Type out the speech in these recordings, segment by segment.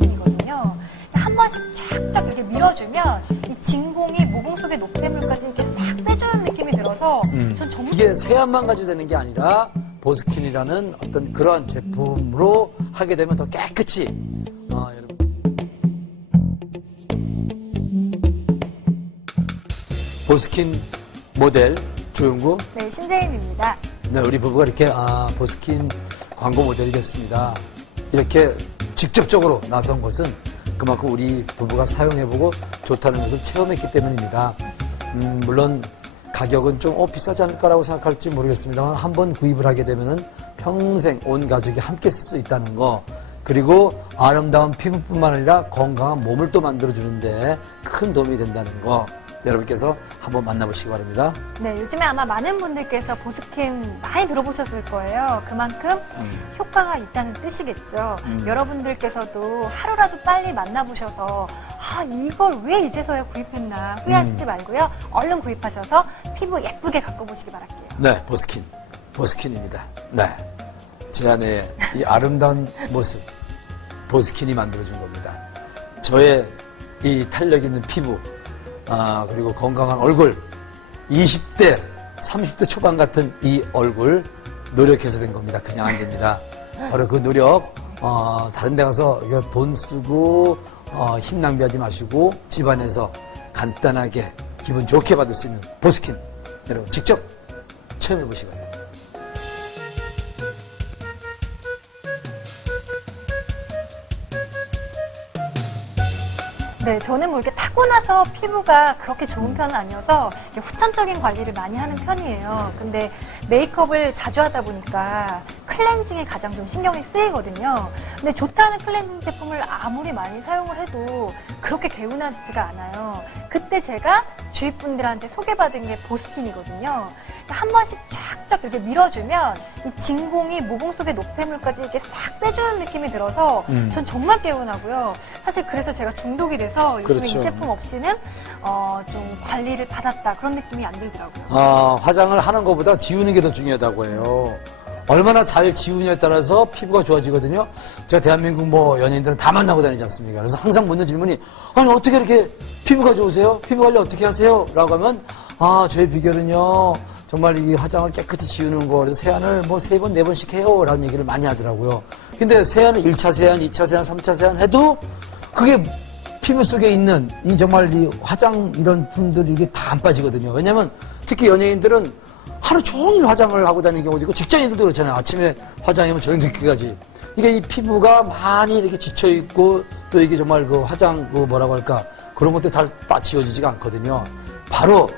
이거든요. 한 번씩 쫙쫙 이렇게 밀어주면 이 진공이 모공 속의 노폐물까지 이렇게 싹 빼주는 느낌이 들어서 전 정말 이게 세안만 가지고 되는 게 아니라 보스킨이라는 어떤 그러한 제품으로 하게 되면 더 깨끗이 보스킨 모델 조용구 네, 신재임입니다. 네, 우리 부부가 이렇게 아, 보스킨 광고 모델이 됐습니다. 이렇게 직접적으로 나선 것은 그만큼 우리 부부가 사용해보고 좋다는 것을 체험했기 때문입니다. 음, 물론 가격은 좀 어, 비싸지 않을 까라고 생각할지 모르겠습니다만 한 번 구입을 하게 되면은 평생 온 가족이 함께 쓸 수 있다는 거 그리고 아름다운 피부뿐만 아니라 건강한 몸을 또 만들어주는데 큰 도움이 된다는 거 여러분께서 한번 만나보시기 바랍니다. 네, 요즘에 아마 많은 분들께서 보스킨 많이 들어보셨을 거예요. 그만큼 효과가 있다는 뜻이겠죠. 여러분들께서도 하루라도 빨리 만나보셔서 아, 이걸 왜 이제서야 구입했나 후회하시지 말고요. 얼른 구입하셔서 피부 예쁘게 가꿔보시기 바랄게요. 네, 보스킨. 보스킨입니다. 네. 제 안에 이 아름다운 모습, 보스킨이 만들어준 겁니다. 저의 이 탄력 있는 피부, 아, 그리고 건강한 얼굴, 20대, 30대 초반 같은 이 얼굴, 노력해서 된 겁니다. 그냥 안 됩니다. 바로 그 노력, 어, 다른 데 가서 돈 쓰고, 어, 힘 낭비하지 마시고, 집안에서 간단하게 기분 좋게 받을 수 있는 보스킨. 여러분, 직접 체험해 보시기 바 네, 저는 뭐 이렇게 타고 나서 피부가 그렇게 좋은 편은 아니어서 후천적인 관리를 많이 하는 편이에요. 근데 메이크업을 자주 하다 보니까 클렌징에 가장 좀 신경이 쓰이거든요. 근데 좋다는 클렌징 제품을 아무리 많이 사용을 해도 그렇게 개운하지가 않아요. 그때 제가 주위 분들한테 소개받은 게 보스킨이거든요. 한 번씩 쫙쫙 이렇게 밀어주면 이 진공이 모공 속의 노폐물까지 이렇게 싹 빼주는 느낌이 들어서 음. 전 정말 개운하고요. 사실 그래서 제가 중독이 돼서 요즘에 그렇죠. 이 제품 없이는 어, 좀 관리를 받았다 그런 느낌이 안 들더라고요. 아, 화장을 하는 것보다 지우는 게 더 중요하다고 해요. 얼마나 잘 지우냐에 따라서 피부가 좋아지거든요. 제가 대한민국 뭐 연예인들은 다 만나고 다니지 않습니까? 그래서 항상 묻는 질문이, 아니, 어떻게 이렇게 피부가 좋으세요? 피부 관리 어떻게 하세요? 라고 하면, 아, 저의 비결은요, 정말 이 화장을 깨끗이 지우는 거, 그래서 세안을 뭐 세 번, 네 번씩 해요. 라는 얘기를 많이 하더라고요. 근데 세안은 1차 세안, 2차 세안, 3차 세안 해도 그게 피부 속에 있는 이 정말 이 화장 이런 품들이 이게 다 안 빠지거든요. 왜냐면 특히 연예인들은 하루 종일 화장을 하고 다니는 경우도 있고 직장인들도 그렇잖아요. 아침에 화장하면 저녁 늦게까지. 이게 이 피부가 많이 이렇게 지쳐 있고 또 이게 정말 그 화장 그 뭐라고 할까 그런 것도 잘 빠지워지지가 않거든요. 바로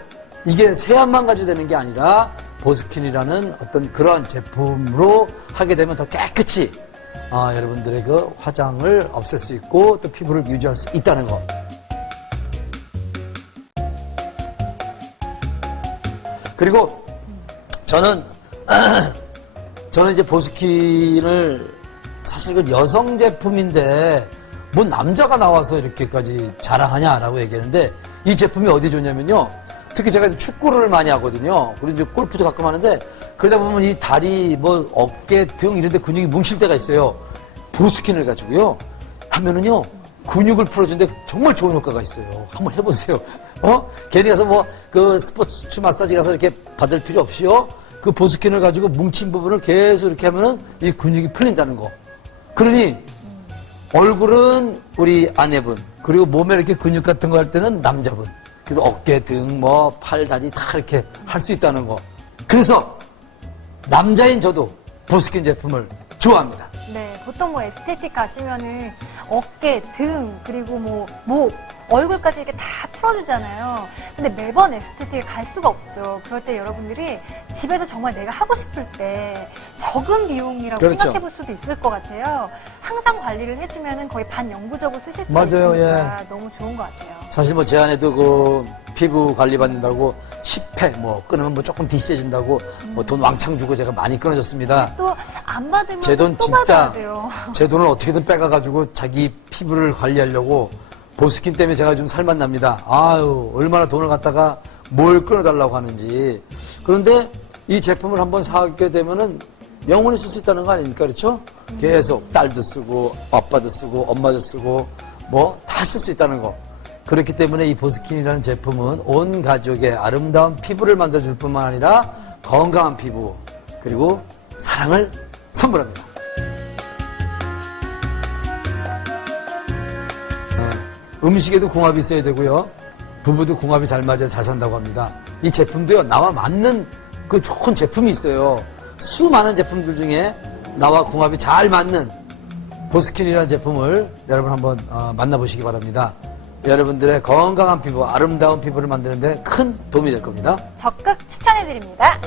이게 세안만 가지고 되는 게 아니라 보스킨이라는 어떤 그러한 제품으로 하게 되면 더 깨끗이 아, 여러분들의 그 화장을 없앨 수 있고 또 피부를 유지할 수 있다는 거. 그리고 저는 저는 이제 보스킨을 사실 그 여성 제품인데 뭐 남자가 나와서 이렇게까지 자랑하냐라고 얘기하는데 이 제품이 어디 좋냐면요. 특히 제가 축구를 많이 하거든요. 그리고 이제 골프도 가끔 하는데 그러다 보면 이 다리 뭐 어깨 등 이런 데 근육이 뭉칠 때가 있어요. 보스킨을 가지고요. 하면은요. 근육을 풀어주는데 정말 좋은 효과가 있어요. 한번 해보세요. 어? 괜히 가서 뭐 그 스포츠 마사지 가서 이렇게 받을 필요 없이요. 그 보스킨을 가지고 뭉친 부분을 계속 이렇게 하면은 이 근육이 풀린다는 거. 그러니 얼굴은 우리 아내분 그리고 몸에 이렇게 근육 같은 거 할 때는 남자분. 그래서 어깨 등 뭐 팔 다리 다 이렇게 할 수 있다는 거. 그래서 남자인 저도 보스킨 제품을 좋아합니다. 네, 보통 뭐 에스테틱 가시면은 어깨, 등, 그리고 뭐 목, 얼굴까지 이렇게 다 풀어주잖아요. 근데 매번 에스테틱에 갈 수가 없죠. 그럴 때 여러분들이 집에서 정말 내가 하고 싶을 때 적은 비용이라고 그렇죠. 생각해 볼 수도 있을 것 같아요. 항상 관리를 해주면은 거의 반영구적으로 쓰실 수 맞아요, 예. 있으니까 너무 좋은 것 같아요. 사실 뭐 제 아내도 그 피부 관리 받는다고 10회 뭐 끊으면 뭐 조금 디시해준다고 뭐 돈 왕창 주고 제가 많이 끊어줬습니다. 또 안 받으면 제 돈또 받아야 진짜 돼요. 제 돈을 어떻게든 빼가가지고 자기 피부를 관리하려고 보스킨 때문에 제가 좀 살맛 납니다. 아유, 얼마나 돈을 갖다가 뭘 끊어달라고 하는지. 그런데 이 제품을 한번 사게 되면은 영원히 쓸 수 있다는 거 아닙니까? 그렇죠? 계속 딸도 쓰고, 아빠도 쓰고, 엄마도 쓰고, 뭐, 다 쓸 수 있다는 거. 그렇기 때문에 이 보스킨이라는 제품은 온 가족의 아름다운 피부를 만들어줄 뿐만 아니라 건강한 피부, 그리고 사랑을 선물합니다. 어, 음식에도 궁합이 있어야 되고요. 부부도 궁합이 잘 맞아야 잘 산다고 합니다. 이 제품도요, 나와 맞는 그 좋은 제품이 있어요. 수많은 제품들 중에 나와 궁합이 잘 맞는 보스킨이라는 제품을 여러분 한번 어, 만나보시기 바랍니다. 여러분들의 건강한 피부, 아름다운 피부를 만드는 데 큰 도움이 될 겁니다. 적극 추천해드립니다.